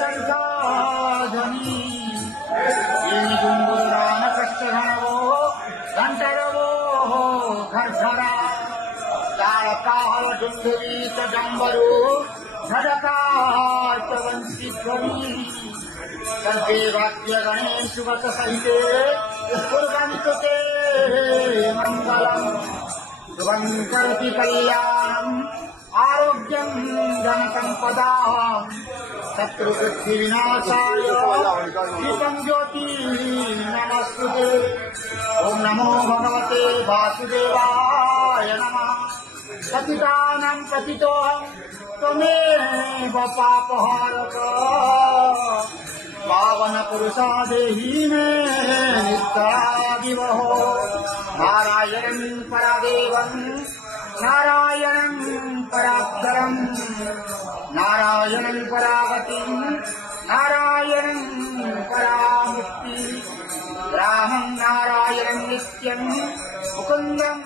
సంసాధని ఏమి దుంగురు రామకృష్ణ గణవో గంటరవో ఘర్షణ తాళకాల దుందురీత డంబరు ధడకాచవంశిధ్వని కంటే వాక్య గణేషు వత సహితే స్ఫుర్వంతు తే మంగళం శుభంకరతి కళ్యాణం ఆరోగ్యం ధన సంపదా శత్రుబుద్ధి వినాశాయ దీపం జ్యోతి నమస్తుతే ఓం నమో భగవతే వాసుదేవాయ నమః పతితానాం పతితోహం త్వమేవ పాపహారక పావన పురుషా దేహి మే నిత్యాదివహో నారాయణం పరదేవం నారాయణం పరాత్పరం నారాయణం పరాగతిం నారాయణం పరాముక్తి రామం నారాయణం నిత్యం ముకుందం